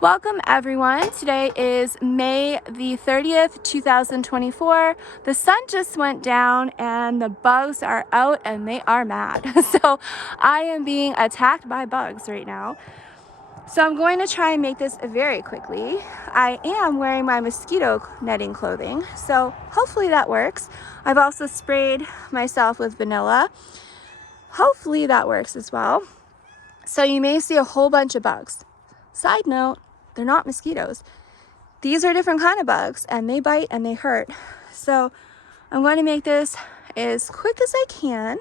Welcome everyone. Today is May the 30th, 2024. The sun just went down and the bugs are out and they are mad. So I am being attacked by bugs right now. So I'm going to try and make this very quickly. I am wearing my mosquito netting clothing, so hopefully that works. I've also sprayed myself with vanilla. Hopefully that works as well. So you may see a whole bunch of bugs. Side note, they're not mosquitoes. These are different kind of bugs and they bite and they hurt. So I'm going to make this as quick as I can.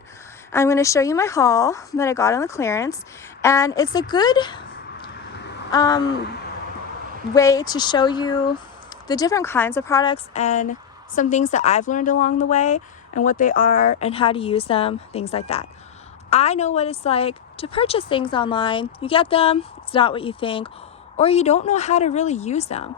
I'm going to show you my haul that I got on the clearance, and it's a good way to show you the different kinds of products and some things that I've learned along the way and what they are and how to use them, things like that. I know what it's like to purchase things online. You get them, it's not what you think, or you don't know how to really use them.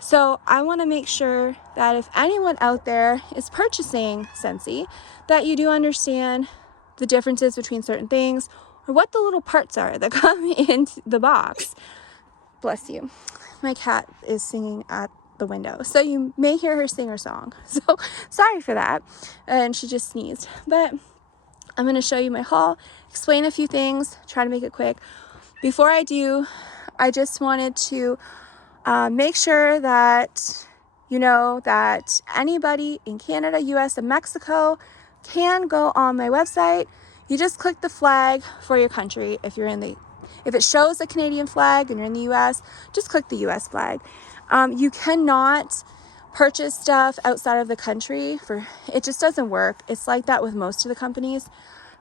So I want to make sure that if anyone out there is purchasing Scentsy, that you do understand the differences between certain things or what the little parts are that come in the box. Bless you. My cat is singing at the window, so you may hear her sing her song. So sorry for that. And she just sneezed. But I'm going to show you my haul, explain a few things, try to make it quick. Before I do, I just wanted to make sure that you know that anybody in Canada, US, and Mexico can go on my website. You just click the flag for your country. If it shows a Canadian flag and you're in the US, just click the US flag. You cannot purchase stuff outside of the country. It just doesn't work. It's like that with most of the companies.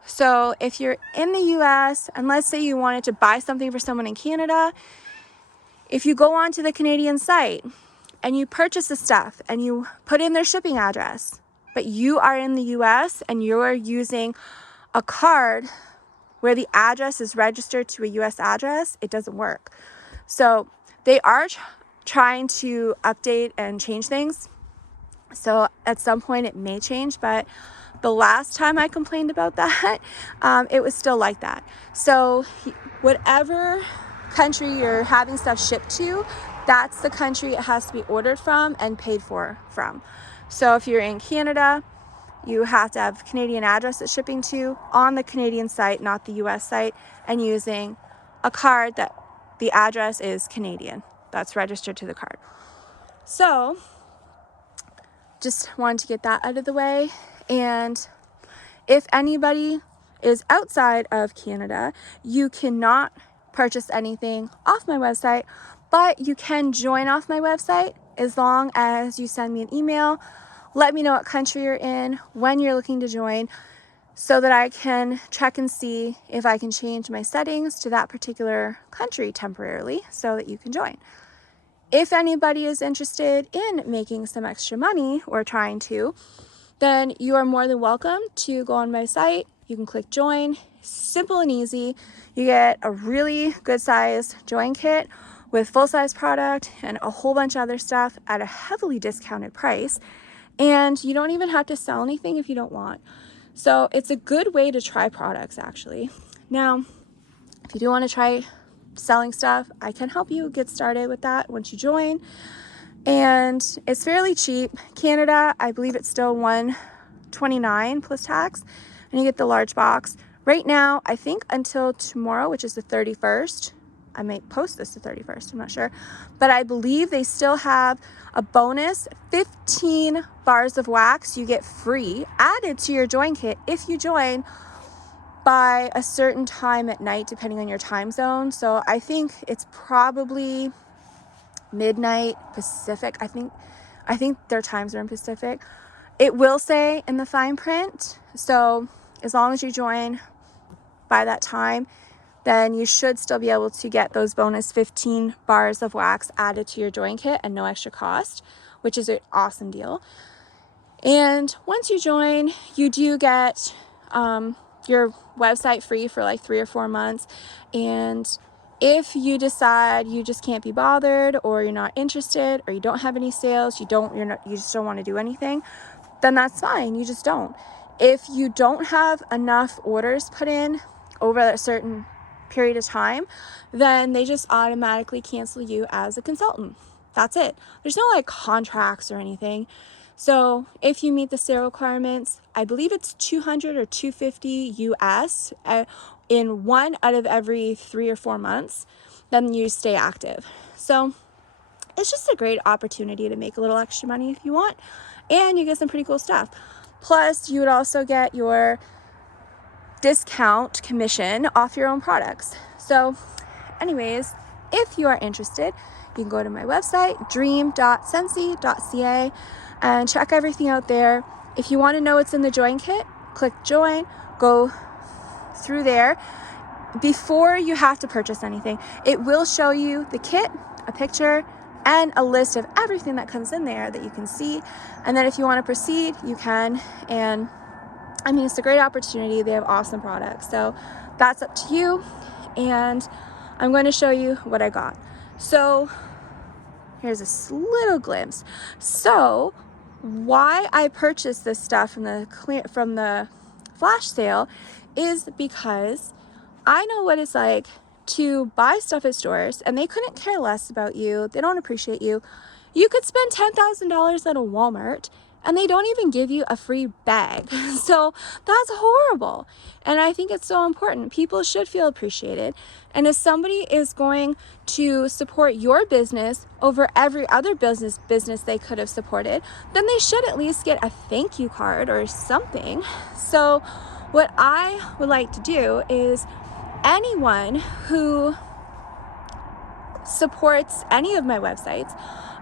So if you're in the US and let's say you wanted to buy something for someone in Canada, if you go onto the Canadian site and you purchase the stuff and you put in their shipping address, but you are in the US and you're using a card where the address is registered to a US address, it doesn't work. So they are trying to update and change things. So at some point it may change, but the last time I complained about that, it was still like that. So whatever country you're having stuff shipped to, that's the country it has to be ordered from and paid for from. So if you're in Canada, you have to have Canadian address it's shipping to on the Canadian site, not the US site, and using a card that the address is Canadian. That's registered to the card. So just wanted to get that out of the way. And if anybody is outside of Canada, you cannot purchase anything off my website, but you can join off my website as long as you send me an email. Let me know what country you're in, when you're looking to join, so that I can check and see if I can change my settings to that particular country temporarily so that you can join. If anybody is interested in making some extra money or trying to, then you are more than welcome to go on my site. You can click join, simple and easy. You get a really good size join kit with full size product and a whole bunch of other stuff at a heavily discounted price. And you don't even have to sell anything if you don't want. So it's a good way to try products actually. Now, if you do want to try selling stuff, I can help you get started with that once you join. And it's fairly cheap. Canada, I believe it's still $129 plus tax, and you get the large box. Right now, I think until tomorrow, which is the 31st, I might post this the 31st, I'm not sure, but I believe they still have a bonus 15 bars of wax you get free added to your join kit if you join by a certain time at night, depending on your time zone. So I think it's probably midnight Pacific. I think their times are in Pacific. It will say in the fine print, so as long as you join by that time, then you should still be able to get those bonus 15 bars of wax added to your join kit and no extra cost, which is an awesome deal. And once you join, you do get your website free for like 3 or 4 months. And if you decide you just can't be bothered, or you're not interested, or you don't have any sales, you just don't want to do anything, then that's fine. You just don't. If you don't have enough orders put in over a certain period of time, then they just automatically cancel you as a consultant. That's it. There's no like contracts or anything. So if you meet the sale requirements, I believe it's 200 or 250 US in 1 out of every 3 or 4 months, then you stay active. So it's just a great opportunity to make a little extra money if you want, and you get some pretty cool stuff. Plus, you would also get your discount commission off your own products. So anyways, if you are interested, you can go to my website, dream.scentsy.ca, and check everything out there. If you want to know what's in the join kit, click join, go through there. Before you have to purchase anything, it will show you the kit, a picture, and a list of everything that comes in there that you can see. And then if you want to proceed, you can. And I mean, it's a great opportunity. They have awesome products. So that's up to you. And I'm going to show you what I got. So here's a little glimpse. So why I purchased this stuff from the flash sale is because I know what it's like to buy stuff at stores and they couldn't care less about you. They don't appreciate you. You could spend $10,000 at a Walmart and they don't even give you a free bag. So that's horrible. And I think it's so important. People should feel appreciated. And if somebody is going to support your business over every other business they could have supported, then they should at least get a thank you card or something. So what I would like to do is anyone who supports any of my websites,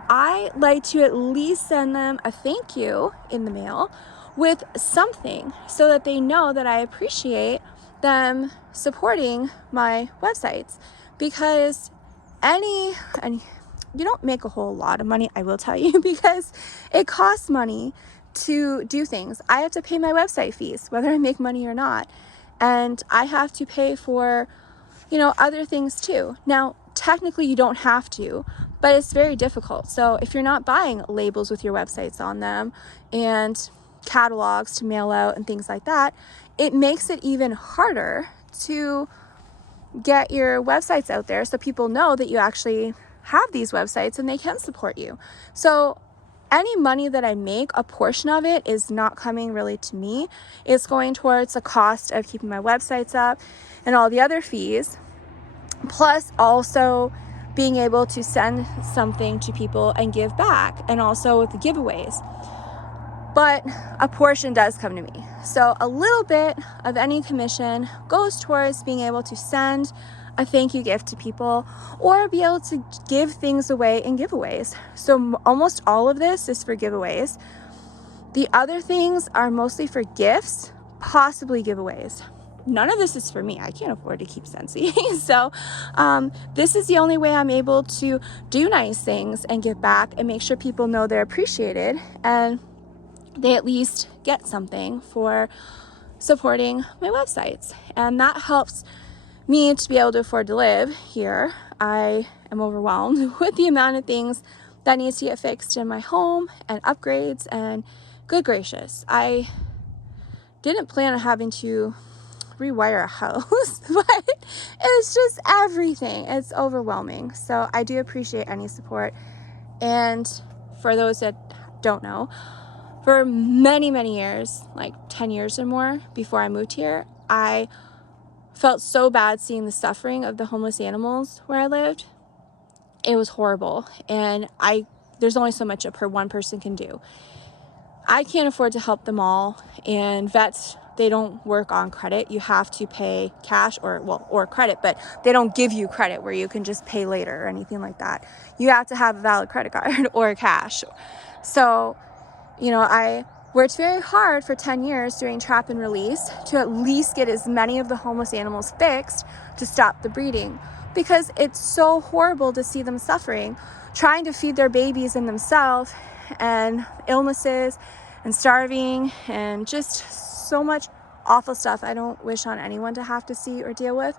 I like to at least send them a thank you in the mail with something so that they know that I appreciate them supporting my websites. Because and you don't make a whole lot of money, I will tell you, because it costs money to do things. I have to pay my website fees, whether I make money or not. And I have to pay for, other things too. Now, technically you don't have to, but it's very difficult. So if you're not buying labels with your websites on them and catalogs to mail out and things like that, it makes it even harder to get your websites out there so people know that you actually have these websites and they can support you. So any money that I make, a portion of it is not coming really to me. It's going towards the cost of keeping my websites up and all the other fees, plus also being able to send something to people and give back, and also with the giveaways. But a portion does come to me. So a little bit of any commission goes towards being able to send a thank you gift to people or be able to give things away in giveaways. So almost all of this is for giveaways. The other things are mostly for gifts, possibly giveaways. None of this is for me. I can't afford to keep Scentsy. So this is the only way I'm able to do nice things and give back and make sure people know they're appreciated and they at least get something for supporting my websites. And that helps me to be able to afford to live here. I am overwhelmed with the amount of things that needs to get fixed in my home and upgrades, and good gracious, I didn't plan on having to rewire a house, but it's just everything. It's overwhelming. So I do appreciate any support. And for those that don't know, for many, many years, like 10 years or more before I moved here, I felt so bad seeing the suffering of the homeless animals where I lived. It was horrible. And there's only so much one person can do. I can't afford to help them all. And vets, they don't work on credit. You have to pay cash or credit, but they don't give you credit where you can just pay later or anything like that. You have to have a valid credit card or cash. So, I worked very hard for 10 years doing trap and release to at least get as many of the homeless animals fixed to stop the breeding, because it's so horrible to see them suffering, trying to feed their babies and themselves, and illnesses and starving and just so much awful stuff I don't wish on anyone to have to see or deal with.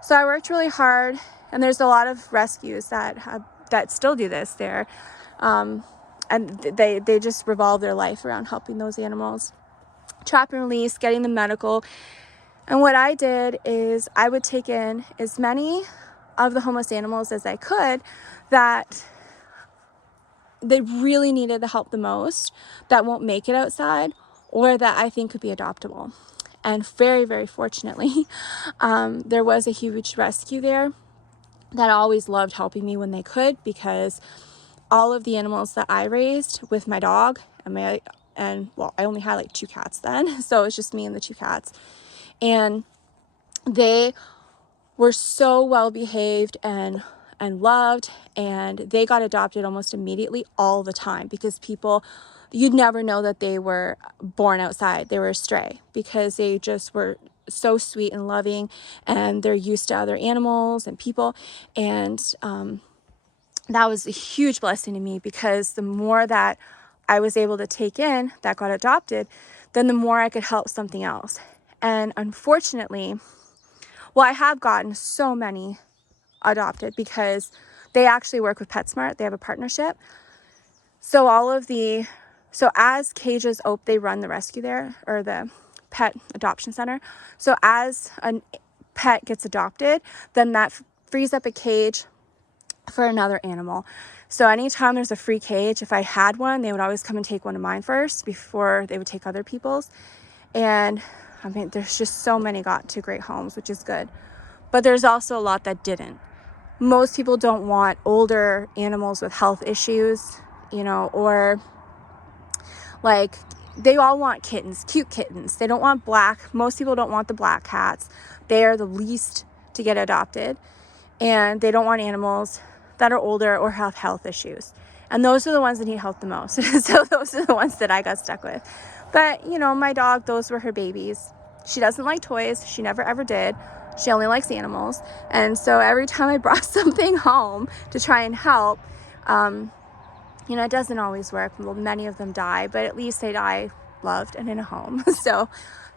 So I worked really hard, and there's a lot of rescues that still do this there. And they just revolve their life around helping those animals. Trap and release, getting them medical. And what I did is I would take in as many of the homeless animals as I could that they really needed the help the most, that won't make it outside, or that I think could be adoptable. And very, very fortunately, there was a huge rescue there that always loved helping me when they could, because all of the animals that I raised with my dog and well, I only had like 2 cats then, so it was just me and the 2 cats, and they were so well behaved and loved, and they got adopted almost immediately all the time, because you'd never know that they were born outside. They were a stray, because they just were so sweet and loving, and they're used to other animals and people. And that was a huge blessing to me, because the more that I was able to take in that got adopted, then the more I could help something else. And unfortunately, well, I have gotten so many adopted because they actually work with PetSmart. They have a partnership. So as cages open, they run the rescue there, or the pet adoption center. So as a pet gets adopted, then that frees up a cage for another animal. So anytime there's a free cage, if I had one, they would always come and take one of mine first before they would take other people's. And I mean, there's just so many got to great homes, which is good. But there's also a lot that didn't. Most people don't want older animals with health issues, or like they all want kittens, cute kittens. They don't want black. Most people don't want the black cats. They are the least to get adopted. And they don't want animals that are older or have health issues. And those are the ones that need help the most. So those are the ones that I got stuck with. But, my dog, those were her babies. She doesn't like toys. She never ever did. She only likes animals. And so every time I brought something home to try and help, it doesn't always work. Well, many of them die, but at least they die loved and in a home. So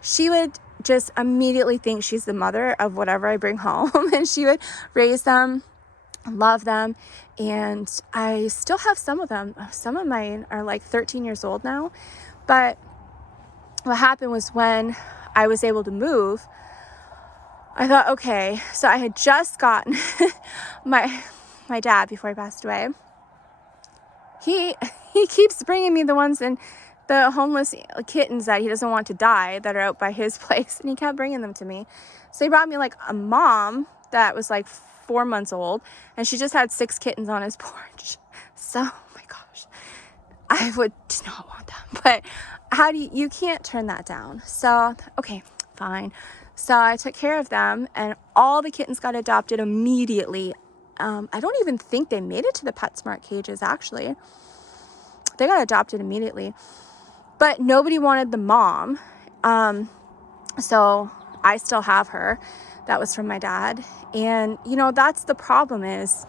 she would just immediately think she's the mother of whatever I bring home, and she would raise them, love them. And I still have some of them. Some of mine are like 13 years old now. But what happened was, when I was able to move, I thought, okay, so I had just gotten my dad, before he passed away. He keeps bringing me the ones in the homeless kittens that he doesn't want to die, that are out by his place, and he kept bringing them to me. So he brought me like a mom that was like 4 months old, and she just had 6 kittens on his porch. So, oh my gosh, I would not want them, but you can't turn that down. So, okay, fine. So I took care of them, and all the kittens got adopted immediately. I don't even think they made it to the PetSmart cages, actually. They got adopted immediately. But nobody wanted the mom. So I still have her. That was from my dad. And, that's the problem is,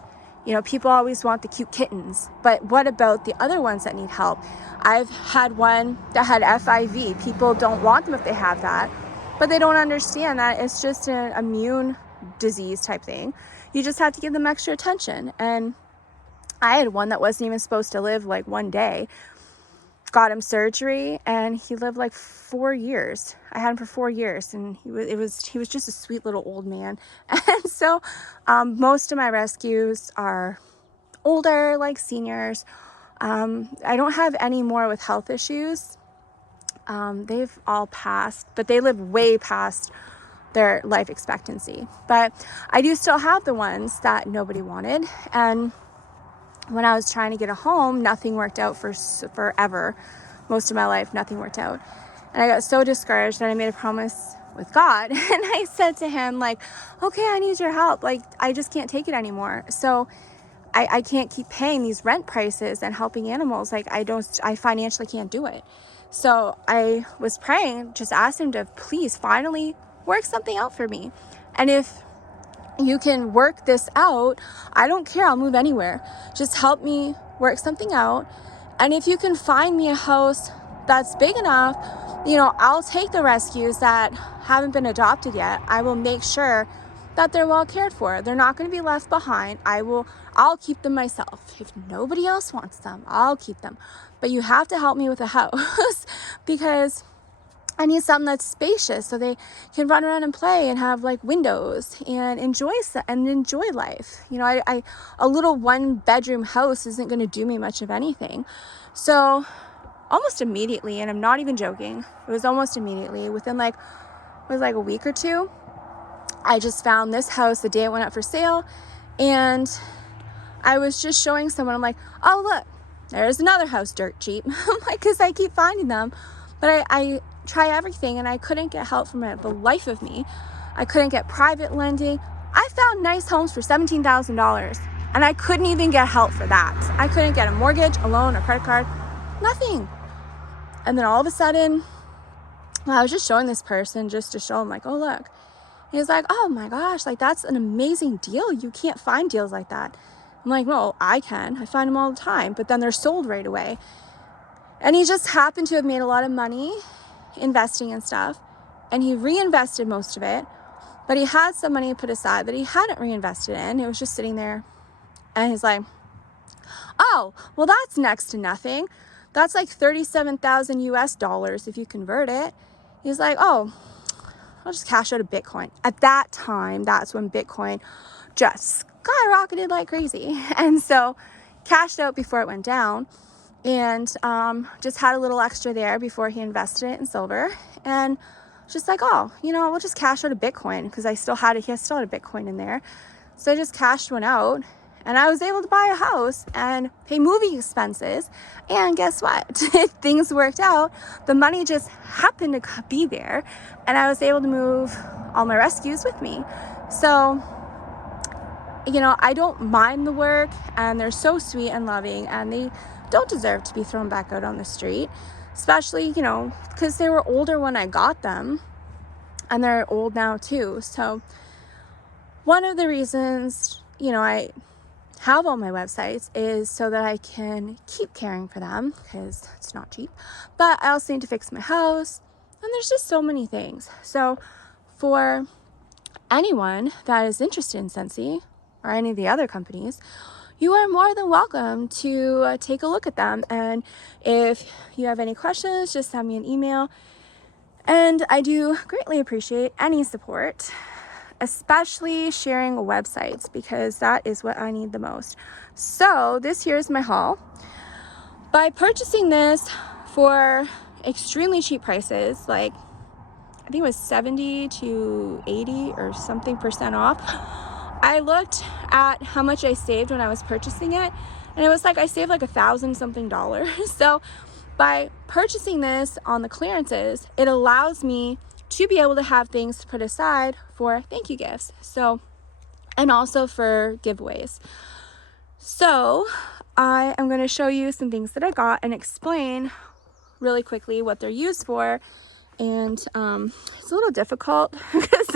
people always want the cute kittens. But what about the other ones that need help? I've had one that had FIV. People don't want them if they have that. But they don't understand that it's just an immune disease type thing. You just have to give them extra attention. And I had one that wasn't even supposed to live like 1 day. Got him surgery, and he lived like 4 years. I had him for 4 years, and he was just a sweet little old man. And so most of my rescues are older, like seniors. I don't have any more with health issues. They've all passed, but they live way past their life expectancy. But I do still have the ones that nobody wanted. And when I was trying to get a home, nothing worked out for forever. Most of my life, nothing worked out. And I got so discouraged, and I made a promise with God. And I said to him, like, okay, I need your help. Like, I just can't take it anymore. So I can't keep paying these rent prices and helping animals. Like, I financially can't do it. So I was praying, just asked him to please finally work something out for me. And if you can work this out, I don't care, I'll move anywhere. Just help me work something out. And if you can find me a house that's big enough, I'll take the rescues that haven't been adopted yet. I will make sure that they're well cared for. They're not going to be left behind. I'll keep them myself. If nobody else wants them, I'll keep them. But you have to help me with a house because I need something that's spacious so they can run around and play and have like windows and enjoy life. You know, a little 1-bedroom house isn't going to do me much of anything. So almost immediately, and I'm not even joking, it was almost immediately within like a week or two, I just found this house the day it went up for sale, and I was just showing someone, I'm like, oh look, there's another house dirt cheap. I'm like, because I keep finding them, but I try everything and I couldn't get help from it. The life of me, I couldn't get private lending. I found nice homes for $17,000 and I couldn't even get help for that. I couldn't get a mortgage, a loan, a credit card, nothing. And then all of a sudden, I was just showing this person just to show him like, oh look. He's like, oh my gosh, like that's an amazing deal. You can't find deals like that. I'm like, well, I can. I find them all the time, but then they're sold right away. And he just happened to have made a lot of money investing in stuff, and he reinvested most of it, but he had some money put aside that he hadn't reinvested in. It was just sitting there, and he's like, oh, well, that's next to nothing. That's like 37,000 US dollars if you convert it. He's like, oh, I'll just cash out a Bitcoin. At that time, that's when Bitcoin just skyrocketed like crazy. And so cashed out before it went down, and just had a little extra there before he invested it in silver. And just like, oh, you know, we'll just cash out a Bitcoin, because he still had a Bitcoin in there. So I just cashed one out, and I was able to buy a house and pay moving expenses. And guess what? Things worked out. The money just happened to be there, and I was able to move all my rescues with me. So, you know, I don't mind the work, and they're so sweet and loving, and they don't deserve to be thrown back out on the street, especially, you know, because they were older when I got them, and they're old now too. So one of the reasons, you know, I have all my websites is so that I can keep caring for them, because it's not cheap, but I also need to fix my house, and there's just so many things. So for anyone that is interested in Scentsy or any of the other companies, you are more than welcome to take a look at them. And if you have any questions, just send me an email. And I do greatly appreciate any support, especially sharing websites, because that is what I need the most. So this here is my haul. By purchasing this for extremely cheap prices, like I think it was 70 to 80 or something % off, I looked at how much I saved when I was purchasing it, and it was like I saved like $1,000 something. So by purchasing this on the clearances, it allows me to be able to have things put aside for thank you gifts, so, and also for giveaways. So I am going to show you some things that I got and explain really quickly what they're used for. And it's a little difficult because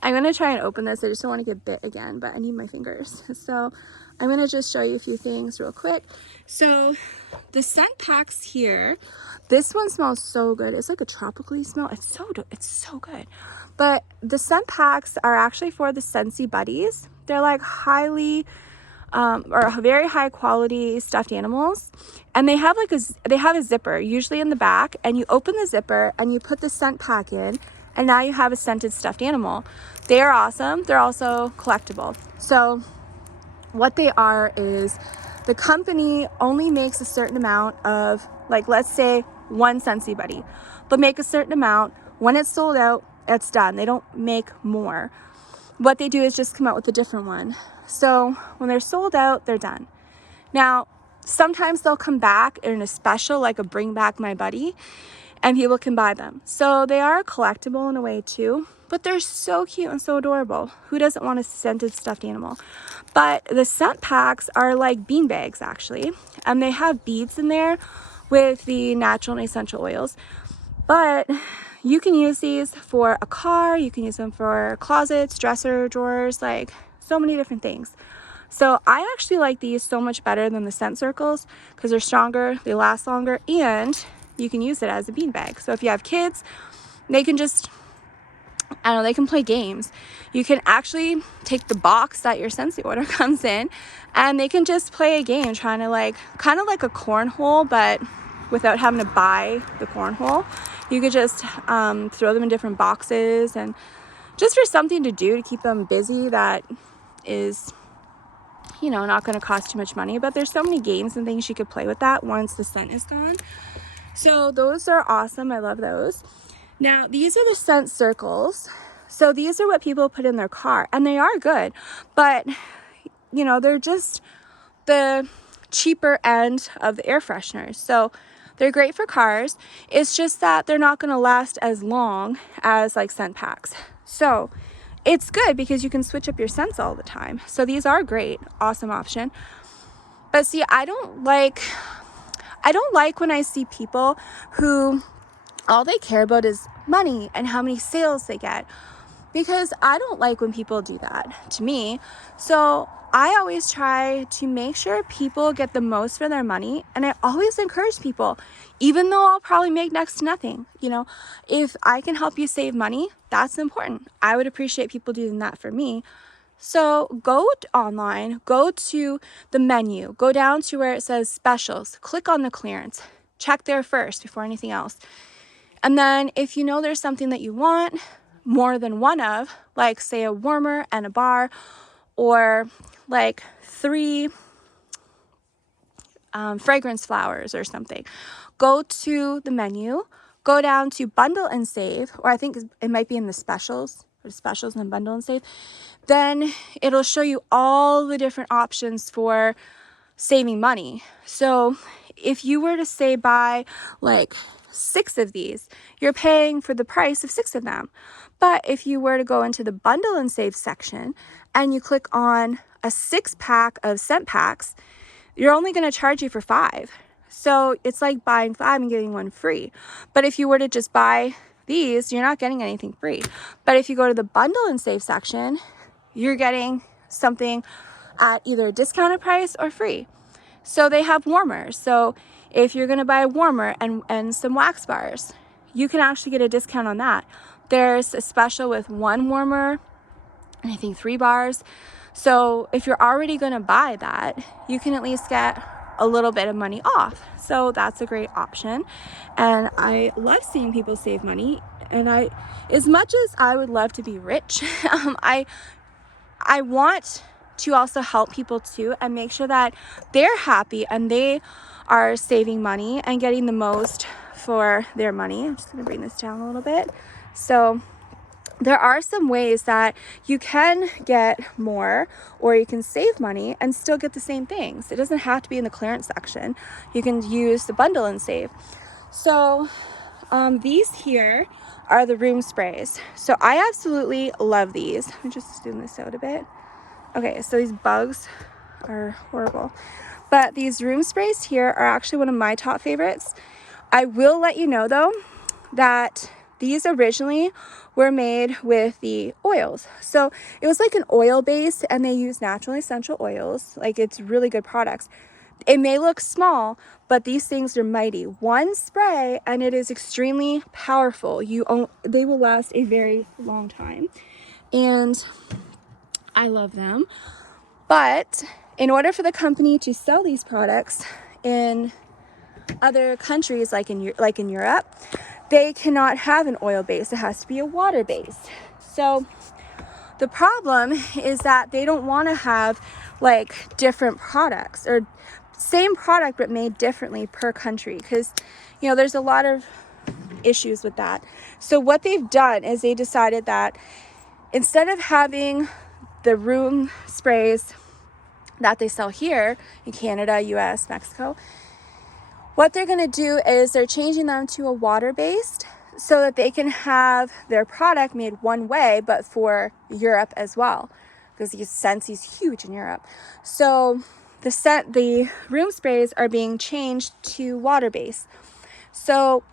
I'm going to try and open this. I just don't want to get bit again, but I need my fingers. So I'm going to just show you a few things real quick. So the scent packs here, this one smells so good. It's like a tropically smell. It's so good. But the scent packs are actually for the Scentsy buddies. They're like highly or very high quality stuffed animals, and they have a zipper usually in the back, and you open the zipper and you put the scent pack in, and now you have a scented stuffed animal. They are awesome. They're also collectible. So what they are is the company only makes a certain amount of, like, let's say one Scentsy buddy. They'll make a certain amount. When it's sold out, it's done. They don't make more. What they do is just come out with a different one. So when they're sold out, they're done. Now, sometimes they'll come back in a special, like a bring back my buddy, and people can buy them. So they are collectible in a way too, but they're so cute and so adorable. Who doesn't want a scented stuffed animal? But the scent packs are like bean bags actually, and they have beads in there with the natural and essential oils. But you can use these for a car, you can use them for closets, dresser, drawers, like so many different things. So I actually like these so much better than the scent circles because they're stronger, they last longer, and you can use it as a beanbag. So if you have kids, they can just, I don't know, they can play games. You can actually take the box that your Scentsy order comes in, and they can just play a game trying to, like, kind of like a cornhole, but without having to buy the cornhole. You could just throw them in different boxes, and just for something to do to keep them busy that is, you know, not going to cost too much money. But there's so many games and things you could play with that once the scent is gone. So those are awesome. I love those. Now, these are the scent circles. So these are what people put in their car, and they are good, but you know, they're just the cheaper end of the air fresheners. So they're great for cars. It's just that they're not going to last as long as like scent packs. So it's good because you can switch up your scents all the time. So these are great, awesome option. But see, I don't like when I see people who all they care about is money and how many sales they get, because I don't like when people do that to me. So I always try to make sure people get the most for their money, and I always encourage people, even though I'll probably make next to nothing, you know, if I can help you save money, that's important. I would appreciate people doing that for me. So go online, go to the menu, go down to where it says specials, click on the clearance, check there first before anything else. And then if you know there's something that you want more than one of, like say a warmer and a bar, or like 3 fragrance flowers or something, go to the menu, go down to bundle and save, or I think it might be in the specials, or specials and bundle and save. Then it'll show you all the different options for saving money. So if you were to say buy like 6 of these, you're paying for the price of 6 of them. But if you were to go into the bundle and save section and you click on a 6-pack of scent packs, you're only going to charge you for 5. So it's like buying 5 and getting 1 free. But if you were to just buy these, you're not getting anything free. But if you go to the bundle and save section, you're getting something at either a discounted price or free. So they have warmers. So if you're going to buy a warmer and some wax bars, you can actually get a discount on that. There's a special with 1 warmer and I think 3 bars. So if you're already going to buy that, you can at least get a little bit of money off. So that's a great option. And I love seeing people save money. And as much as I would love to be rich, I want to also help people too, and make sure that they're happy and they are saving money and getting the most for their money. I'm just going to bring this down a little bit. So there are some ways that you can get more, or you can save money and still get the same things. It doesn't have to be in the clearance section. You can use the bundle and save. So these here are the room sprays. So I absolutely love these. Let me just zoom this out a bit. Okay, so these bugs are horrible. But these room sprays here are actually one of my top favorites. I will let you know though that these originally were made with the oils. So it was like an oil base, and they use natural essential oils. Like, it's really good products. It may look small, but these things are mighty. 1 spray and it is extremely powerful. They will last a very long time. And I love them. But in order for the company to sell these products in other countries, like in Europe, they cannot have an oil base. It has to be a water base. So the problem is that they don't want to have like different products, or same product but made differently per country, because you know there's a lot of issues with that. So what they've done is they decided that instead of having the room sprays that they sell here in Canada, US, Mexico, what they're going to do is they're changing them to a water-based, so that they can have their product made one way, but for Europe as well, because Scentsy is huge in Europe. So the room sprays are being changed to water-based. So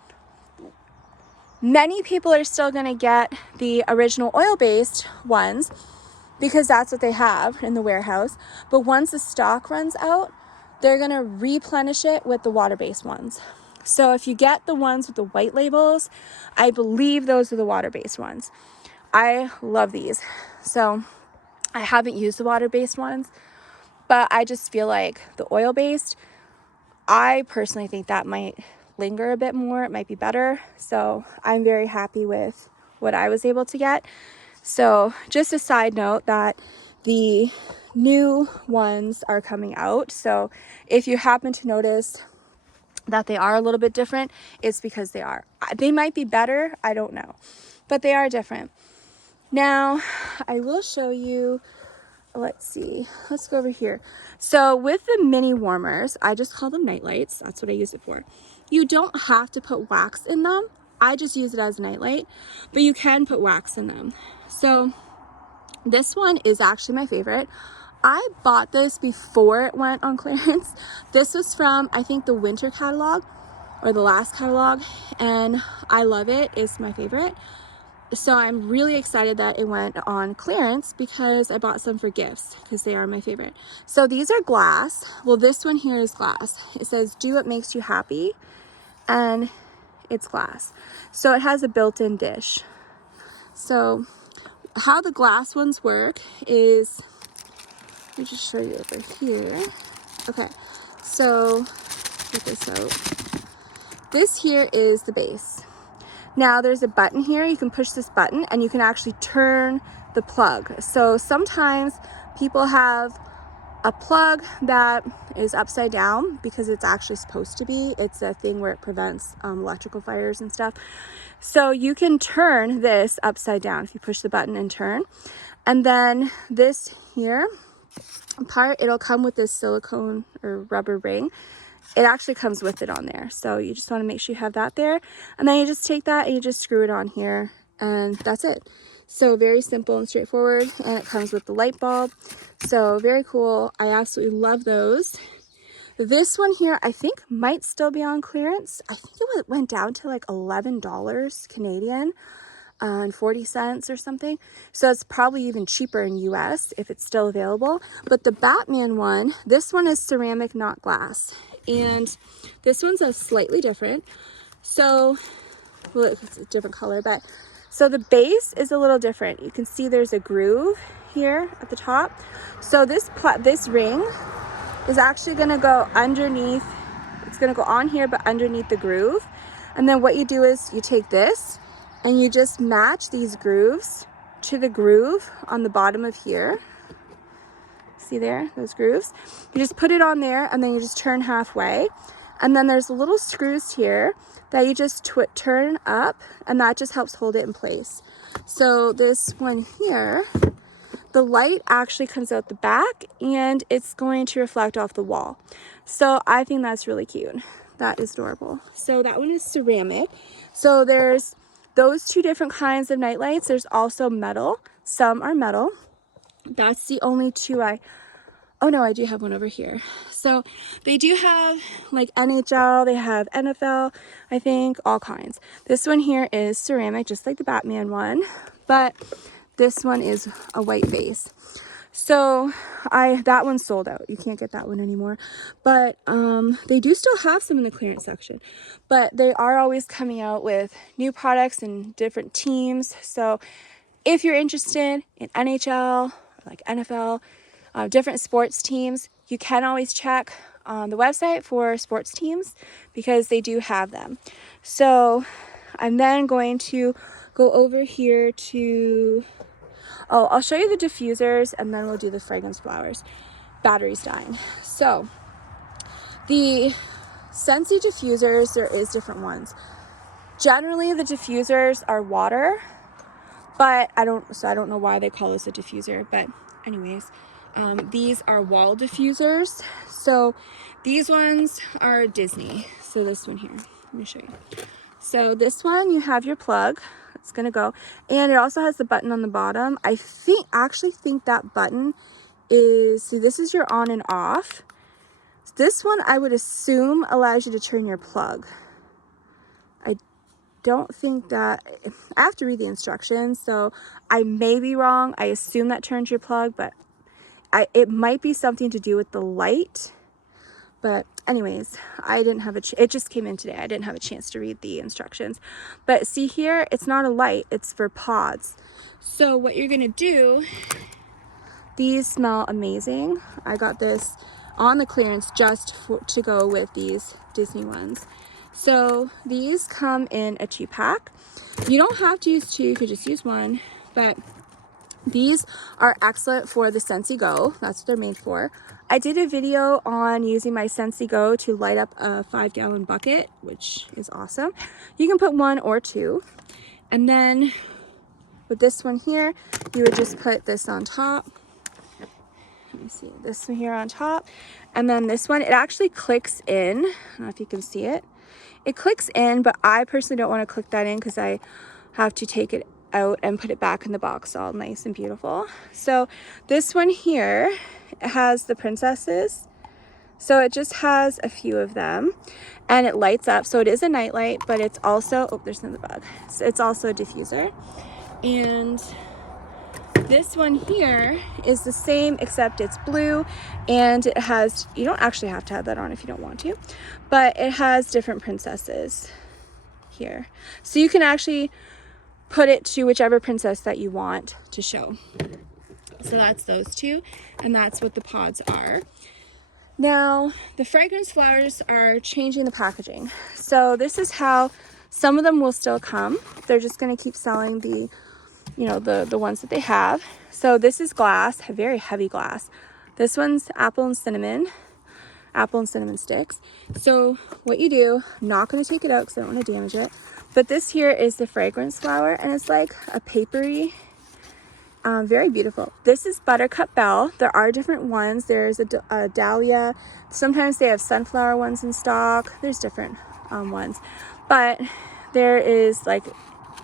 many people are still going to get the original oil-based ones, because that's what they have in the warehouse. But once the stock runs out, they're going to replenish it with the water-based ones. So if you get the ones with the white labels, I believe those are the water-based ones. I love these. So I haven't used the water-based ones, but I just feel like the oil-based, I personally think that might linger a bit more, it might be better. So I'm very happy with what I was able to get. So just a side note that the new ones are coming out. So if you happen to notice that they are a little bit different, it's because they are. They might be better, I don't know, but they are different. Now I will show you, let's see, let's go over here. So with the mini warmers, I just call them night lights. That's what I use it for. You don't have to put wax in them. I just use it as a night light, but you can put wax in them. So this one is actually my favorite. I bought this before it went on clearance. This was from, I think, the winter catalog or the last catalog, and I love it. It's my favorite. So I'm really excited that it went on clearance because I bought some for gifts because they are my favorite. So these are glass. Well, this one here is glass. It says, do what makes you happy, and it's glass. So it has a built-in dish. So how the glass ones work is, let me just show you over here. Okay, so get this out. This here is the base. Now there's a button here. You can push this button and you can actually turn the plug. So sometimes people have a plug that is upside down because it's actually supposed to be. It's a thing where it prevents electrical fires and stuff. So you can turn this upside down if you push the button and turn. And then this here part, it'll come with this silicone or rubber ring. It actually comes with it on there. So you just want to make sure you have that there. And then you just take that and you just screw it on here, and that's it. So very simple and straightforward. And it comes with the light bulb. So very cool. I absolutely love those. This one here, I think might still be on clearance. I think it went down to like $11 Canadian and 40 cents or something. So it's probably even cheaper in US if it's still available. But the Batman one, this one is ceramic, not glass. And this one's a slightly different. So, well, it's a different color, but so the base is a little different. You can see there's a groove here at the top. So this ring is actually going to go underneath. It's going to go on here, but underneath the groove. And then what you do is you take this and you just match these grooves to the groove on the bottom of here. See there, those grooves? You just put it on there and then you just turn halfway. And then there's little screws here that you just turn up, and that just helps hold it in place. So this one here, the light actually comes out the back and it's going to reflect off the wall. So I think that's really cute. That is adorable. So that one is ceramic. So there's those two different kinds of night lights. There's also metal. Some are metal. That's the only two oh no, I do have one over here. So they do have like NHL, they have NFL, I think, all kinds. This one here is ceramic, just like the Batman one, but this one is a white base. So that one's sold out. You can't get that one anymore. But they do still have some in the clearance section. But they are always coming out with new products and different teams. So if you're interested in NHL, like NFL, different sports teams, you can always check on the website for sports teams because they do have them. So I'm then going to go over here to, I'll show you the diffusers and then we'll do the fragrance flowers. Battery's dying. So the Scentsy diffusers, there is different ones. Generally the diffusers are water, but I don't know why they call this a diffuser, but anyways, these are wall diffusers. So these ones are Disney. So this one here, let me show you. So this one, you have your plug. It's gonna go, and it also has the button on the bottom. I actually think that button is, so this is your on and off. This one I would assume allows you to turn your plug. I don't think that, I have to read the instructions, so I may be wrong. I assume that turns your plug, but it might be something to do with the light. But anyways, I didn't have it just came in today. I didn't have a chance to read the instructions. But see here, it's not a light, it's for pods. So what you're gonna do, these smell amazing. I got this on the clearance just to go with these Disney ones. So these come in a 2-pack. You don't have to use 2, you could just use 1, but these are excellent for the Scentsy Go. That's what they're made for. I did a video on using my Scentsy Go to light up a 5-gallon bucket, which is awesome. You can put 1 or 2. And then with this one here, you would just put this on top. Let me see, this one here on top. And then this one, it actually clicks in. I don't know if you can see it. It clicks in, but I personally don't want to click that in because I have to take it out and put it back in the box all nice and beautiful. So this one here has the princesses. So it just has a few of them and it lights up. So it is a night light, but it's also, oh, there's another bug. So it's also a diffuser. And this one here is the same, except it's blue and it has, you don't actually have to have that on if you don't want to, but it has different princesses here. So you can actually put it to whichever princess that you want to show. So that's those two, and that's what the pods are. Now, the fragrance flowers are changing the packaging. So this is how some of them will still come. They're just going to keep selling the, you know, the ones that they have. So this is glass, very heavy glass. This one's apple and cinnamon sticks. So what you do, I'm not going to take it out because I don't want to damage it, but this here is the fragrance flower and it's like a papery, very beautiful. This is Buttercup Bell. There are different ones. There's a dahlia. Sometimes they have sunflower ones in stock. There's different ones, but there is like,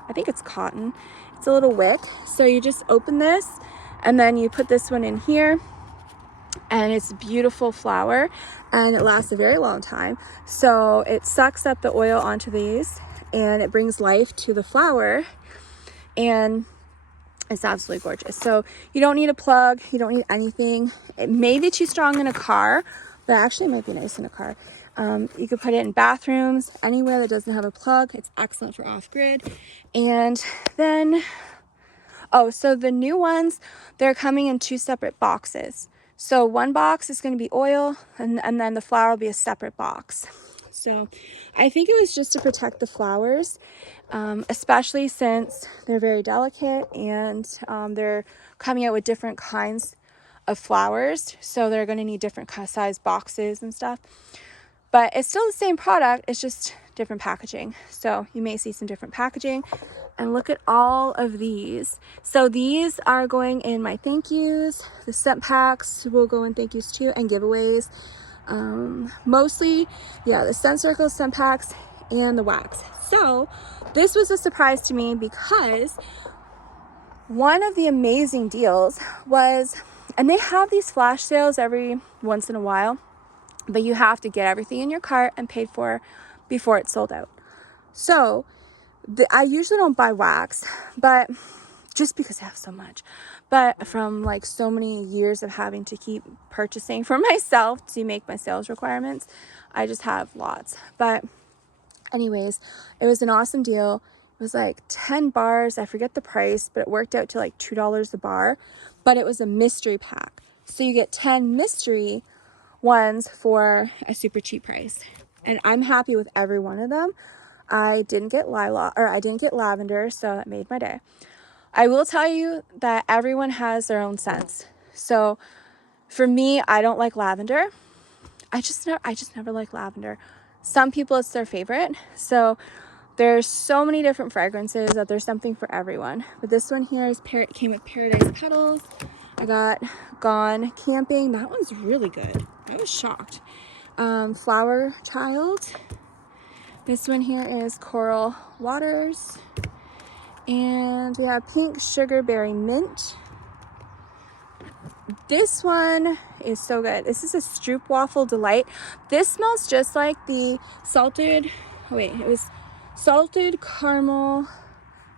I think it's cotton. It's a little wick. So you just open this and then you put this one in here. And it's a beautiful flower and it lasts a very long time. So it sucks up the oil onto these and it brings life to the flower and it's absolutely gorgeous. So you don't need a plug, you don't need anything. It may be too strong in a car, but actually it might be nice in a car. You could put it in bathrooms, anywhere that doesn't have a plug. It's excellent for off-grid. And then, oh, so the new ones, they're coming in 2 separate boxes. So one box is going to be oil and then the flower will be a separate box. So I think it was just to protect the flowers, especially since they're very delicate and they're coming out with different kinds of flowers. So they're going to need different size boxes and stuff. But it's still the same product, it's just different packaging. So you may see some different packaging. And look at all of these. So these are going in my thank yous. The scent packs will go in thank yous too, and giveaways. Mostly, yeah, the scent circles, scent packs, and the wax. So this was a surprise to me because one of the amazing deals was, and they have these flash sales every once in a while, but you have to get everything in your cart and paid for before it's sold out. So I usually don't buy wax, but just because I have so much, but from like so many years of having to keep purchasing for myself to make my sales requirements, I just have lots. But anyways, it was an awesome deal. It was like 10 bars. I forget the price, but it worked out to like $2 a bar, but it was a mystery pack. So you get 10 mystery ones for a super cheap price. And I'm happy with every one of them. I didn't get lavender, so that made my day. I will tell you that everyone has their own scents. So for me, I don't like lavender. I just never like lavender. Some people, it's their favorite. So there's so many different fragrances that there's something for everyone. But this one here is came with Paradise Petals. I got Gone Camping. That one's really good. I was shocked. Flower Child. This one here is Coral Waters. And we have Pink Sugar Berry Mint. This one is so good. This is a Stroopwafel Delight. This smells just like the salted, it was salted caramel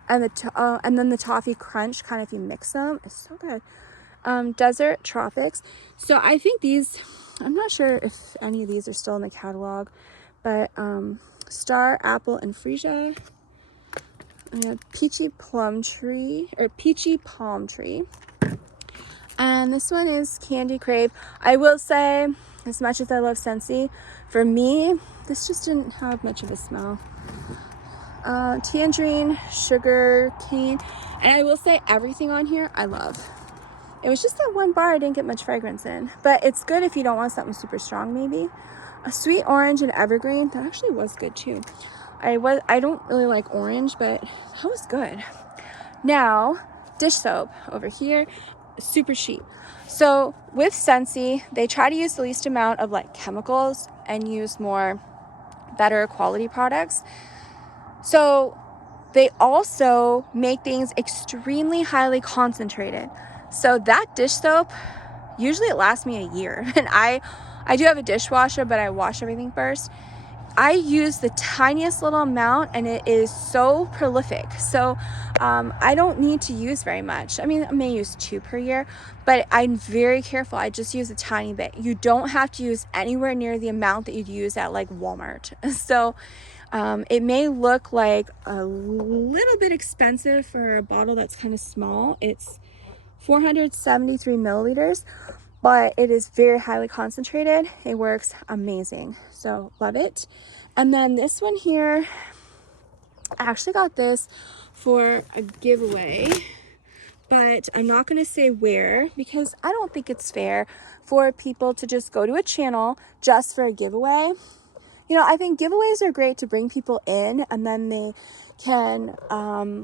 and then the toffee crunch, kind of if you mix them. It's so good. Desert Tropics. So I think these, I'm not sure if any of these are still in the catalog, but Star Apple and Freesia. Peachy Palm Tree. And this one is Candy Crave. I will say as much as I love Scentsy, for me, this just didn't have much of a smell. Tangerine, sugar cane, and I will say everything on here I love. It was just that one bar I didn't get much fragrance in, but it's good if you don't want something super strong. Maybe a sweet orange and evergreen, that actually was good too. I don't really like orange, but that was good. Now, dish soap over here, super cheap. So with Scentsy, they try to use the least amount of like chemicals and use more better quality products. So they also make things extremely highly concentrated. So that dish soap, usually it lasts me a year. And I do have a dishwasher, but I wash everything first. I use the tiniest little amount and it is so prolific. So I don't need to use very much. I mean, I may use 2 per year, but I'm very careful. I just use a tiny bit. You don't have to use anywhere near the amount that you'd use at like Walmart. So it may look like a little bit expensive for a bottle that's kind of small. It's 473 milliliters, but it is very highly concentrated. It works amazing. So love it. And then this one here, I actually got this for a giveaway, but I'm not going to say where because I don't think it's fair for people to just go to a channel just for a giveaway. You know, I think giveaways are great to bring people in and then they can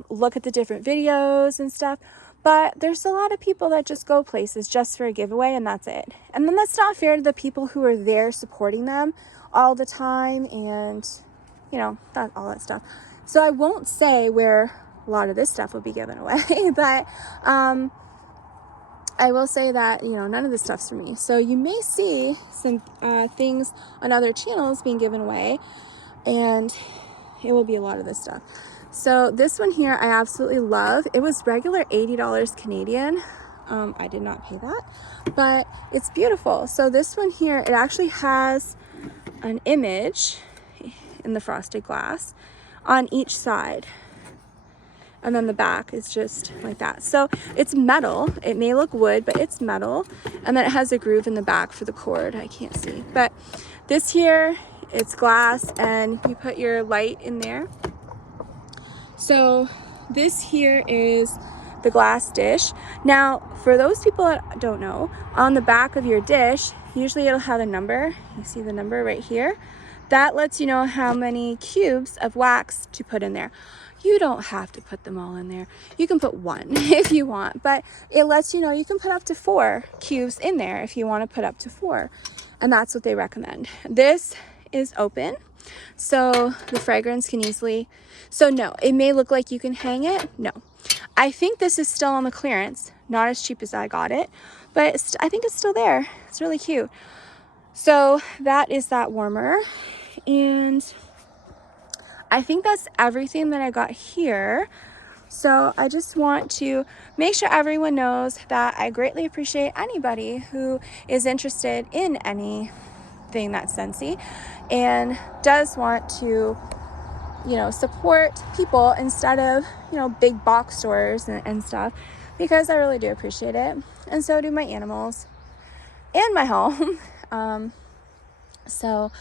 look at the different videos and stuff. But there's a lot of people that just go places just for a giveaway and that's it. And then that's not fair to the people who are there supporting them all the time and, you know, all that stuff. So I won't say where a lot of this stuff will be given away, but I will say that, you know, none of this stuff's for me. So you may see some things on other channels being given away, and it will be a lot of this stuff. So this one here I absolutely love. It was regular $80 Canadian. I did not pay that, but it's beautiful. So this one here, it actually has an image in the frosted glass on each side. And then the back is just like that. So it's metal. It may look wood, but it's metal. And then it has a groove in the back for the cord. I can't see. But this here, it's glass and you put your light in there. So this here is the glass dish. Now, for those people that don't know, on the back of your dish, usually it'll have a number. You see the number right here? That lets you know how many cubes of wax to put in there. You don't have to put them all in there. You can put 1 if you want, but it lets you know you can put up to 4 cubes in there if you want to put up to 4. And that's what they recommend. This is open, so the fragrance can easily, so no, it may look like you can hang it. No, I think this is still on the clearance, not as cheap as I got it, but I think it's still there. It's really cute. So that is that warmer. And I think that's everything that I got here. So I just want to make sure everyone knows that I greatly appreciate anybody who is interested in anything that's Scentsy and does want to, you know, support people instead of, you know, big box stores and stuff, because I really do appreciate it. And so do my animals and my home. So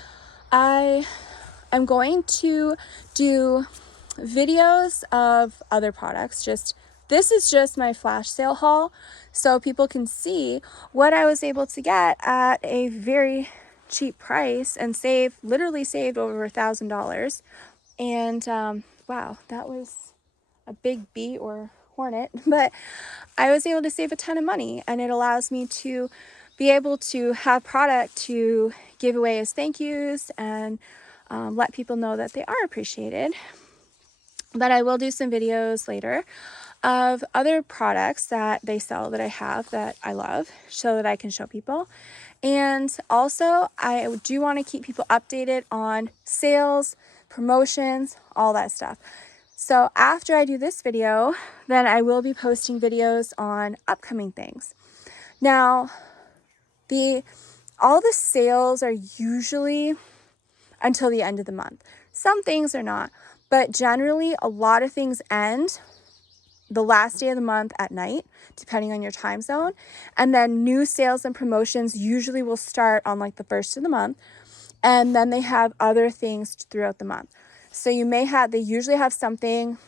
I'm going to do videos of other products. This is just my flash sale haul, so people can what I was able to get at a very cheap price and literally saved over $1,000. And wow, that was a big bee or hornet, but I was able to save a ton of money, and it allows me to be able to have product to give away as thank yous and let people know that they are appreciated. But I will do some videos later of other products that they sell that I have that I love, so that I can show people. And also I do want to keep people updated on sales, promotions, all that stuff. So after I do this video, then I will be posting videos on upcoming things. Now, all the sales are usually until the end of the month. Some things are not, but generally a lot of things end the last day of the month at night, depending on your time zone. And then new sales and promotions usually will start on like the first of the month. And then they have other things throughout the month. So they usually have something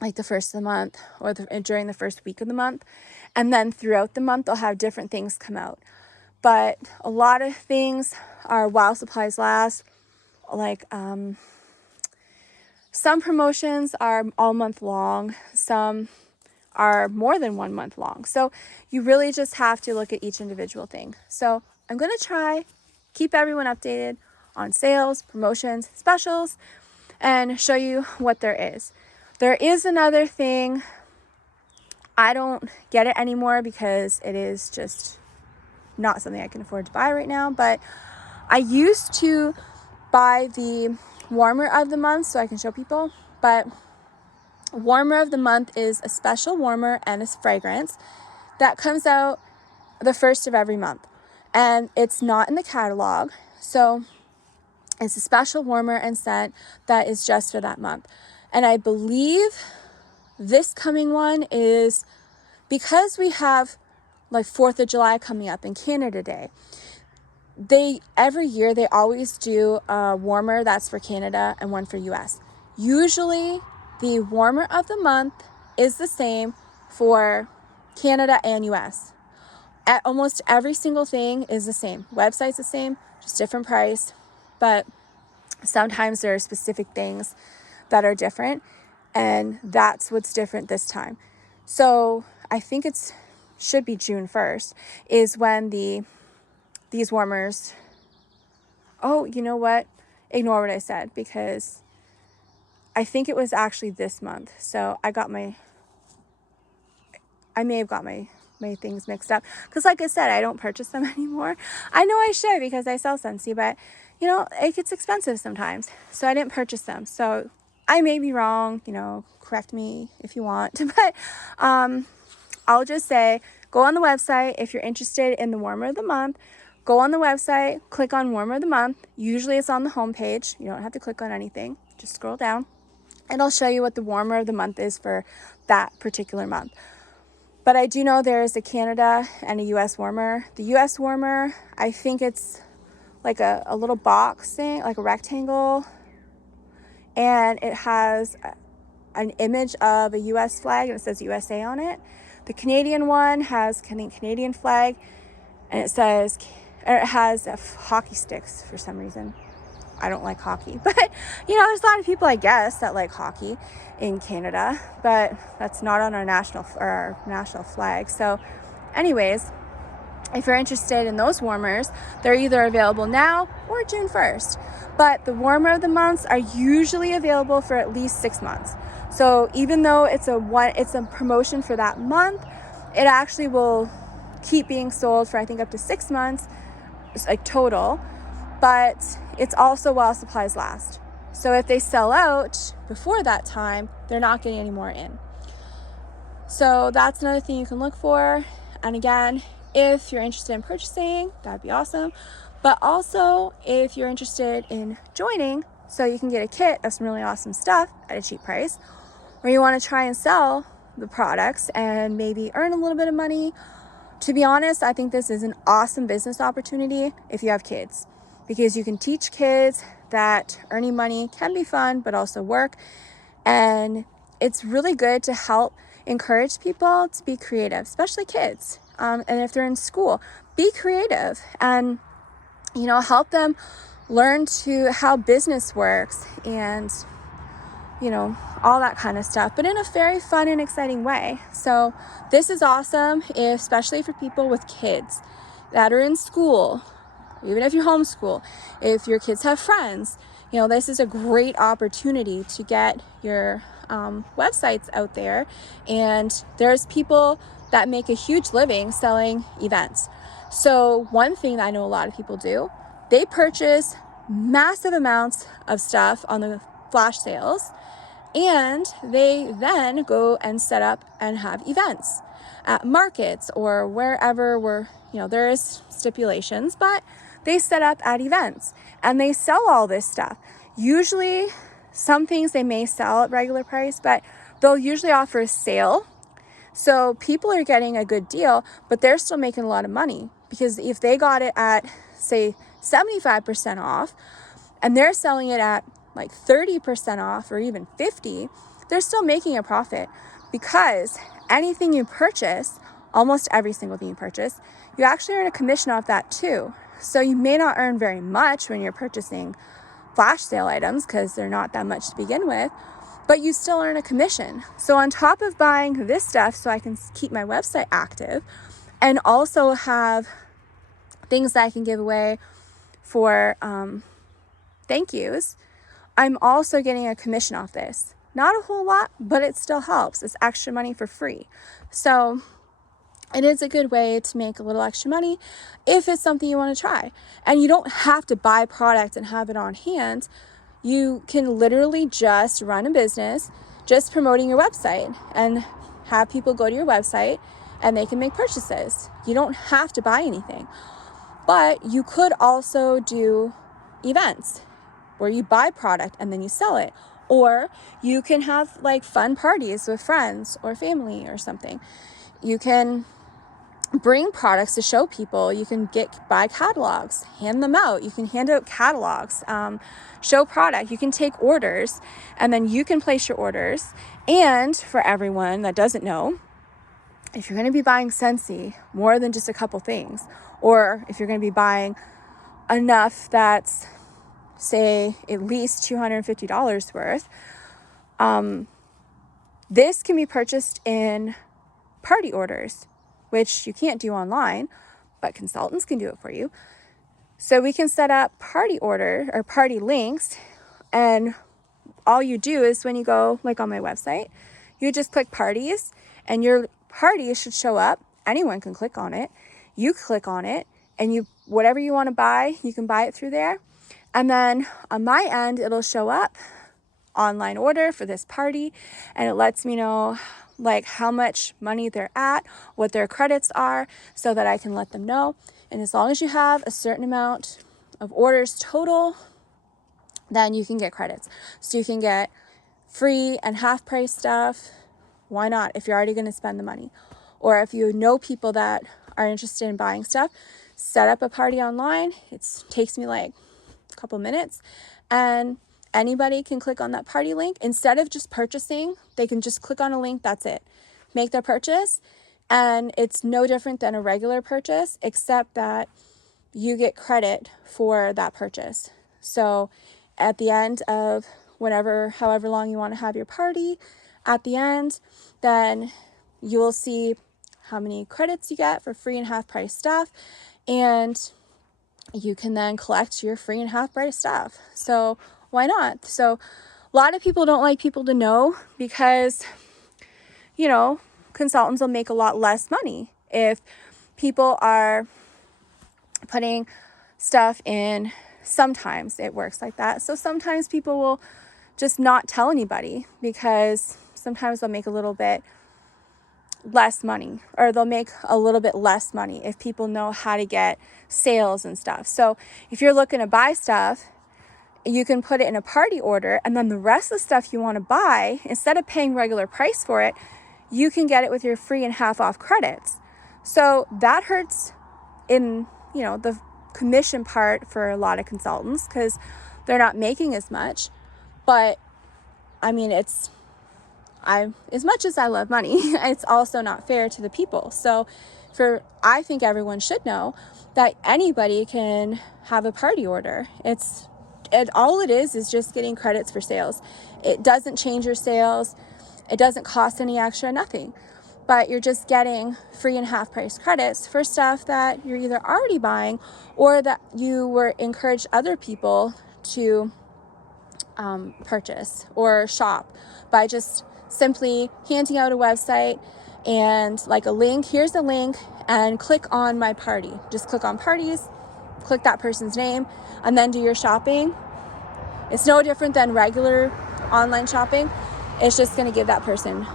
like the first of the month or during the first week of the month. And then throughout the month, they'll have different things come out. But a lot of things are while supplies last. Like some promotions are all month long. Some are more than 1 month long. So you really just have to look at each individual thing. So I'm going to try keep everyone updated on sales, promotions, specials, and show you what there is. There is another thing. I don't get it anymore because it is just not something I can afford to buy right now. But I used to buy the warmer of the month so I can show people. But warmer of the month is a special warmer and a fragrance that comes out the first of every month. And it's not in the catalog. So it's a special warmer and scent that is just for that month. And I believe this coming one is because we have like 4th of July coming up in Canada Day. Every year they always do a warmer that's for Canada and one for US. Usually the warmer of the month is the same for Canada and US. Almost every single thing is the same. Website's the same, just different price. But sometimes there are specific things that are different, and that's what's different this time. So I think should be June 1st is when these warmers. Oh, you know what? Ignore what I said because I think it was actually this month. So I may have got my things mixed up because like I said, I don't purchase them anymore. I know I should because I sell Scentsy, but it gets expensive sometimes. So I didn't purchase them. So I may be wrong, correct me if you want, but I'll just say, go on the website if you're interested in the warmer of the month. Go on the website, click on warmer of the month. Usually it's on the homepage. You don't have to click on anything. Just scroll down and I'll show you what the warmer of the month is for that particular month. But I do know there is a Canada and a US warmer. The US warmer, I think it's like a little box thing, like a rectangle. And it has an image of a US flag and it says USA on it. The Canadian one has Canadian flag and it has hockey sticks for some reason. I don't like hockey, but there's a lot of people, I guess, that like hockey in Canada, but that's not on our national flag. So anyways, if you're interested in those warmers, they're either available now or June 1st. But the warmer of the months are usually available for at least 6 months. So even though it's a promotion for that month, it actually will keep being sold for I think up to 6 months, like total. But it's also while supplies last. So if they sell out before that time, they're not getting any more in. So that's another thing you can look for. And again, if you're interested in purchasing, that'd be awesome. But also, if you're interested in joining, so you can get a kit of some really awesome stuff at a cheap price, or you want to try and sell the products and maybe earn a little bit of money. To be honest, I think this is an awesome business opportunity if you have kids, because you can teach kids that earning money can be fun, but also work. And it's really good to help encourage people to be creative, especially kids. And if they're in school, be creative and, help them learn how business works and, all that kind of stuff, but in a very fun and exciting way. So this is awesome, especially for people with kids that are in school, even if you homeschool, if your kids have friends, this is a great opportunity to get your websites out there. And there's people that make a huge living selling events. So one thing that I know a lot of people do, they purchase massive amounts of stuff on the flash sales, and they then go and set up and have events at markets or wherever there is stipulations, but they set up at events and they sell all this stuff. Usually some things they may sell at regular price, but they'll usually offer a sale. So people are getting a good deal, but they're still making a lot of money, because if they got it at, say, 75% off, and they're selling it at like 30% off or even 50, they're still making a profit, because anything you purchase, almost every single thing you purchase, you actually earn a commission off that too. So you may not earn very much when you're purchasing flash sale items, because they're not that much to begin with, but you still earn a commission. So on top of buying this stuff so I can keep my website active and also have things that I can give away for thank yous, I'm also getting a commission off this. Not a whole lot, but it still helps. It's extra money for free. So it is a good way to make a little extra money if it's something you want to try. And you don't have to buy product and have it on hand. You can literally just run a business, just promoting your website, and have people go to your website and they can make purchases. You don't have to buy anything. But you could also do events where you buy product and then you sell it. Or you can have like fun parties with friends or family or something. You can bring products to show people. You can buy catalogs, hand them out. You can hand out catalogs, show product. You can take orders, and then you can place your orders. And for everyone that doesn't know, if you're going to be buying Scentsy more than just a couple things, or if you're going to be buying enough that's, say, at least $250 worth, this can be purchased in party orders, which you can't do online, but consultants can do it for you. So we can set up party order or party links, and all you do is when you go like on my website, you just click parties, and your party should show up. Anyone can click on it. You click on it, and whatever you want to buy, you can buy it through there. And then on my end, it'll show up online order for this party, and it lets me know like how much money they're at, what their credits are, so that I can let them know. And as long as you have a certain amount of orders total, then you can get credits. So you can get free and half price stuff. Why not, if you're already going to spend the money? Or if you know people that are interested in buying stuff, set up a party online. It takes me like a couple minutes, and anybody can click on that party link. Instead of just purchasing, they can just click on a link. That's it. Make their purchase. And it's no different than a regular purchase, except that you get credit for that purchase. So at the end of however long you want to have your party, at the end, then you'll see how many credits you get for free and half price stuff. And you can then collect your free and half price stuff. So why not? So a lot of people don't like people to know, because, consultants will make a lot less money if people are putting stuff in. Sometimes it works like that. So sometimes people will just not tell anybody, because sometimes they'll make a little bit less money, or they'll make a little bit less money if people know how to get sales and stuff. So if you're looking to buy stuff, you can put it in a party order, and then the rest of the stuff you want to buy, instead of paying regular price for it, you can get it with your free and half off credits. So that hurts in, the commission part for a lot of consultants, because they're not making as much. But I mean, as much as I love money, it's also not fair to the people. So I think everyone should know that anybody can have a party order. All it is just getting credits for sales. It doesn't change your sales. It doesn't cost any extra, nothing. But you're just getting free and half price credits for stuff that you're either already buying, or that you were encouraged other people to purchase or shop by just simply handing out a website and like a link. Here's a link, and click on my party. Just click on parties, click that person's name, and then do your shopping. It's no different than regular online shopping. It's just going to give that person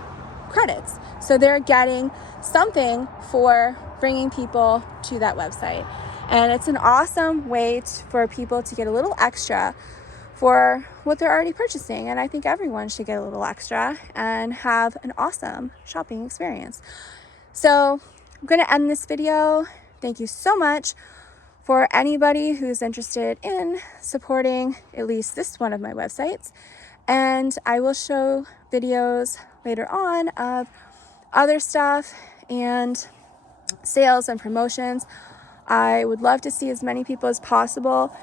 credits. So they're getting something for bringing people to that website. And it's an awesome way for people to get a little extra for what they're already purchasing. And I think everyone should get a little extra and have an awesome shopping experience. So I'm going to end this video. Thank you so much for anybody who's interested in supporting at least this one of my websites. And I will show videos later on of other stuff and sales and promotions. I would love to see as many people as possible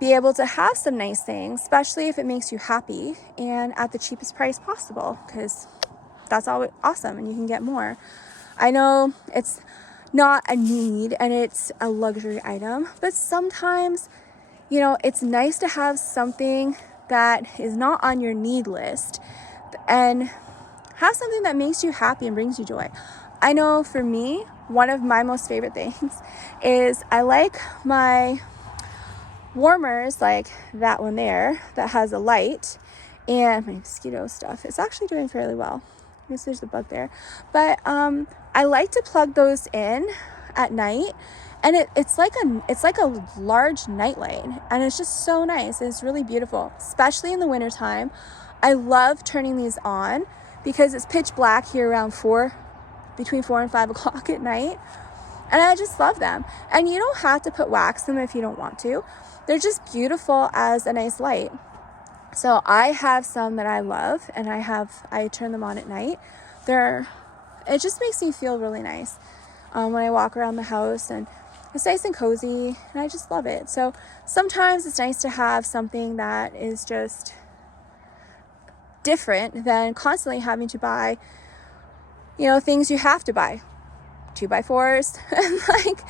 be able to have some nice things, especially if it makes you happy and at the cheapest price possible, because that's all awesome and you can get more. I know it's not a need and it's a luxury item, but sometimes, you know, it's nice to have something that is not on your need list and have something that makes you happy and brings you joy. I know for me, one of my most favorite things is I like my warmers, like that one there that has a light, and my mosquito stuff is actually doing fairly well. I guess there's a bug there, but I like to plug those in at night, and it's like a large nightlight, and it's just so nice. It's really beautiful, especially in the wintertime. I love turning these on because it's pitch black here around between 4 and 5 o'clock at night, and I just love them. And you don't have to put wax in them if you don't want to. They're just beautiful as a nice light. So I have some that I love, and I turn them on at night. It just makes me feel really nice when I walk around the house, and it's nice and cozy, and I just love it. So sometimes it's nice to have something that is just different than constantly having to buy, you know, things you have to buy. 2x4s and like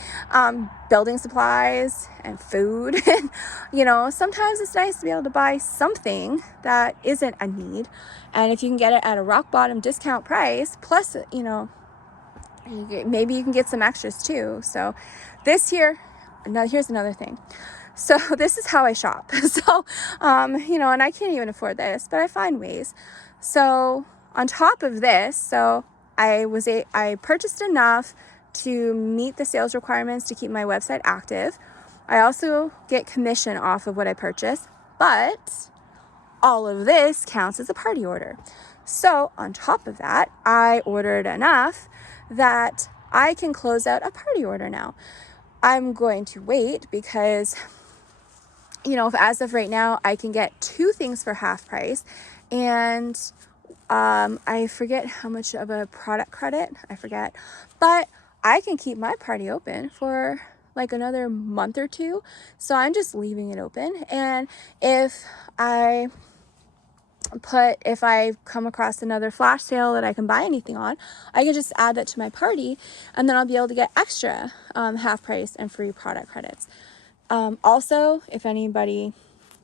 building supplies and food. And you know, sometimes it's nice to be able to buy something that isn't a need, and if you can get it at a rock bottom discount price, plus, you know, maybe you can get some extras too. So this here, now here's another thing. So this is how I shop. So you know, and I can't even afford this, but I find ways. So on top of this, so I purchased enough to meet the sales requirements to keep my website active. I also get commission off of what I purchase, but all of this counts as a party order. So on top of that, I ordered enough that I can close out a party order now. I'm going to wait because, you know, as of right now, I can get 2 things for half price, and I forget how much of a product credit, but I can keep my party open for like another month or 2. So I'm just leaving it open. And if I come across another flash sale that I can buy anything on, I can just add that to my party, and then I'll be able to get extra half price and free product credits. Also, if anybody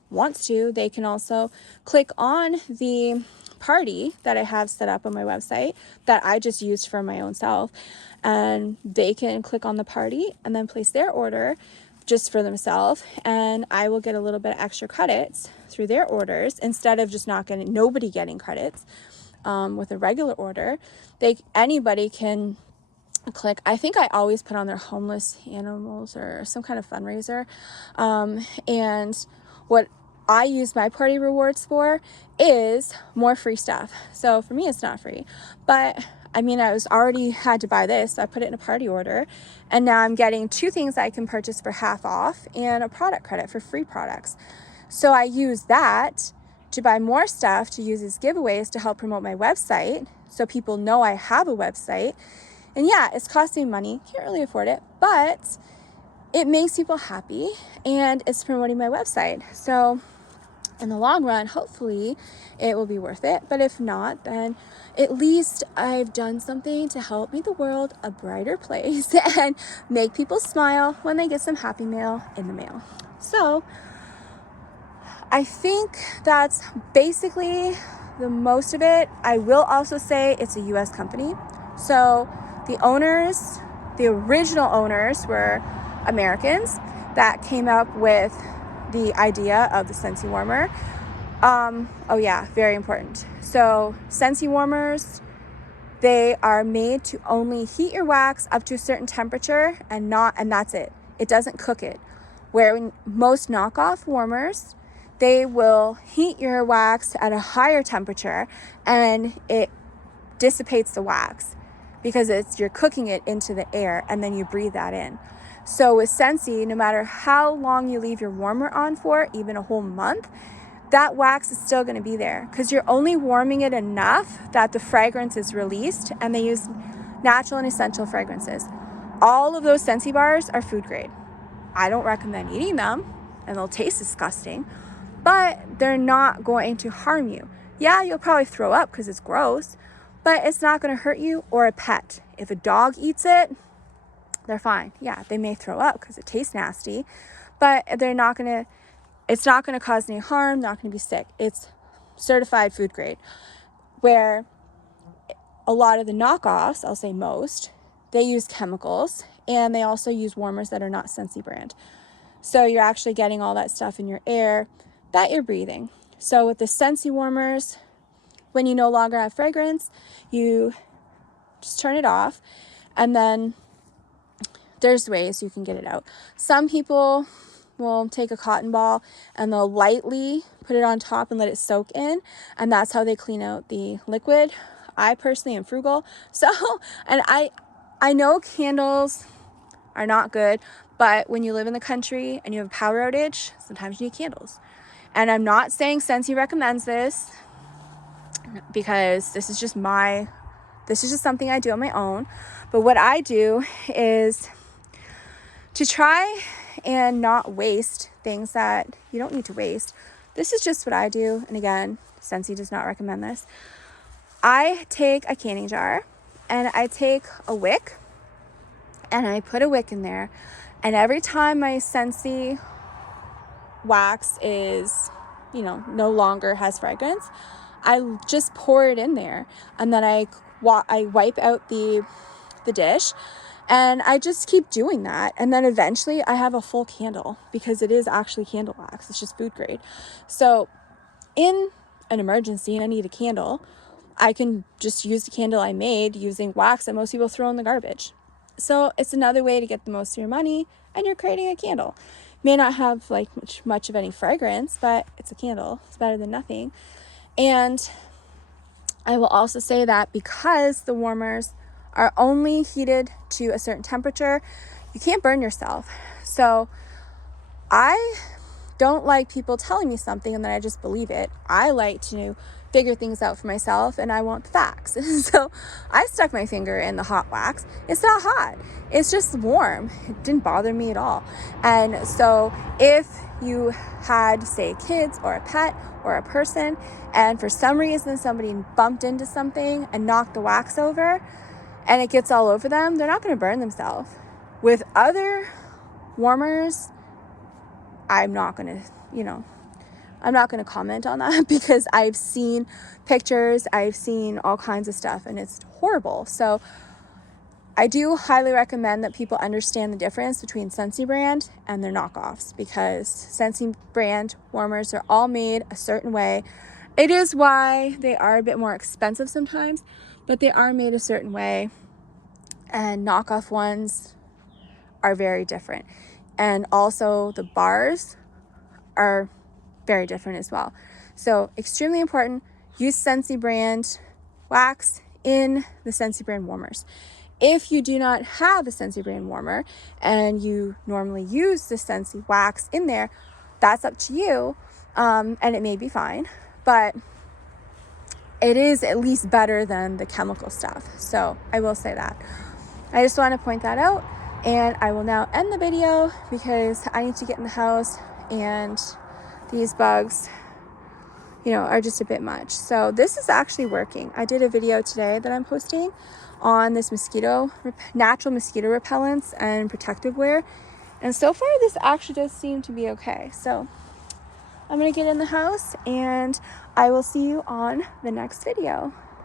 wants to, they can also click on the party that I have set up on my website that I just used for my own self, and they can click on the party and then place their order just for themselves, and I will get a little bit of extra credits through their orders instead of just nobody getting credits with a regular order. Anybody can click. I think I always put on their homeless animals or some kind of fundraiser, and what I use my party rewards for is more free stuff. So for me, it's not free, but I mean, I already had to buy this, so I put it in a party order, and now I'm getting 2 things I can purchase for half off and a product credit for free products. So I use that to buy more stuff to use as giveaways to help promote my website, so people know I have a website. And yeah, it's costing money, can't really afford it, but it makes people happy and it's promoting my website. So in the long run, hopefully it will be worth it. But if not, then at least I've done something to help make the world a brighter place and make people smile when they get some happy mail in the mail. So I think that's basically the most of it. I will also say it's a US company. So the original owners were Americans that came up with the idea of the Scentsy warmer. Oh yeah, very important. So Scentsy warmers, they are made to only heat your wax up to a certain temperature and that's it. It doesn't cook it. Where most knockoff warmers, they will heat your wax at a higher temperature and it dissipates the wax because you're cooking it into the air and then you breathe that in. So with Scentsy, no matter how long you leave your warmer on for, even a whole month, that wax is still going to be there because you're only warming it enough that the fragrance is released, and they use natural and essential fragrances. All of those Scentsy bars are food grade. I don't recommend eating them, and they'll taste disgusting, but they're not going to harm you. Yeah, you'll probably throw up because it's gross, but it's not going to hurt you or a pet. If a dog eats it, they're fine. Yeah, they may throw up because it tastes nasty, but it's not going to cause any harm, not going to be sick. It's certified food grade. Where a lot of the knockoffs, I'll say most, they use chemicals, and they also use warmers that are not Scentsy brand. So you're actually getting all that stuff in your air that you're breathing. So with the Scentsy warmers, when you no longer have fragrance, you just turn it off, and then there's ways you can get it out. Some people will take a cotton ball and they'll lightly put it on top and let it soak in, and that's how they clean out the liquid. I personally am frugal, so, and I know candles are not good, but when you live in the country and you have a power outage, sometimes you need candles. And I'm not saying Scentsy recommends this, because this is just something I do on my own. But what I do is to try and not waste things that you don't need to waste. This is just what I do. And again, Scentsy does not recommend this. I take a canning jar and I take a wick and I put a wick in there. And every time my Scentsy wax is, no longer has fragrance, I just pour it in there. And then I wipe out the dish. And I just keep doing that. And then eventually I have a full candle, because it is actually candle wax. It's just food grade. So in an emergency and I need a candle, I can just use the candle I made using wax that most people throw in the garbage. So it's another way to get the most of your money, and you're creating a candle. May not have like much of any fragrance, but it's a candle. It's better than nothing. And I will also say that because the warmers are only heated to a certain temperature, you can't burn yourself. So I don't like people telling me something and then I just believe it. I like to figure things out for myself, and I want the facts. So I stuck my finger in the hot wax. It's not hot. It's just warm. It didn't bother me at all. And so if you had, say, kids or a pet or a person, and for some reason somebody bumped into something and knocked the wax over and it gets all over them, they're not going to burn themselves. With other warmers, I'm not going to comment on that, because I've seen pictures, I've seen all kinds of stuff, and it's horrible. So I do highly recommend that people understand the difference between Scentsy brand and their knockoffs, because Scentsy brand warmers are all made a certain way. It is why they are a bit more expensive sometimes, but they are made a certain way, and knockoff ones are very different. And also the bars are very different as well. So extremely important, use Scentsy brand wax in the Scentsy brand warmers. If you do not have a Scentsy brand warmer and you normally use the Scentsy wax in there, that's up to you, and it may be fine, but it is at least better than the chemical stuff. So I will say that. I just want to point that out, and I will now end the video because I need to get in the house, and these bugs, are just a bit much. So this is actually working. I did a video today that I'm posting on this natural mosquito repellents and protective wear. And so far this actually does seem to be okay. So I'm going to get in the house and I will see you on the next video.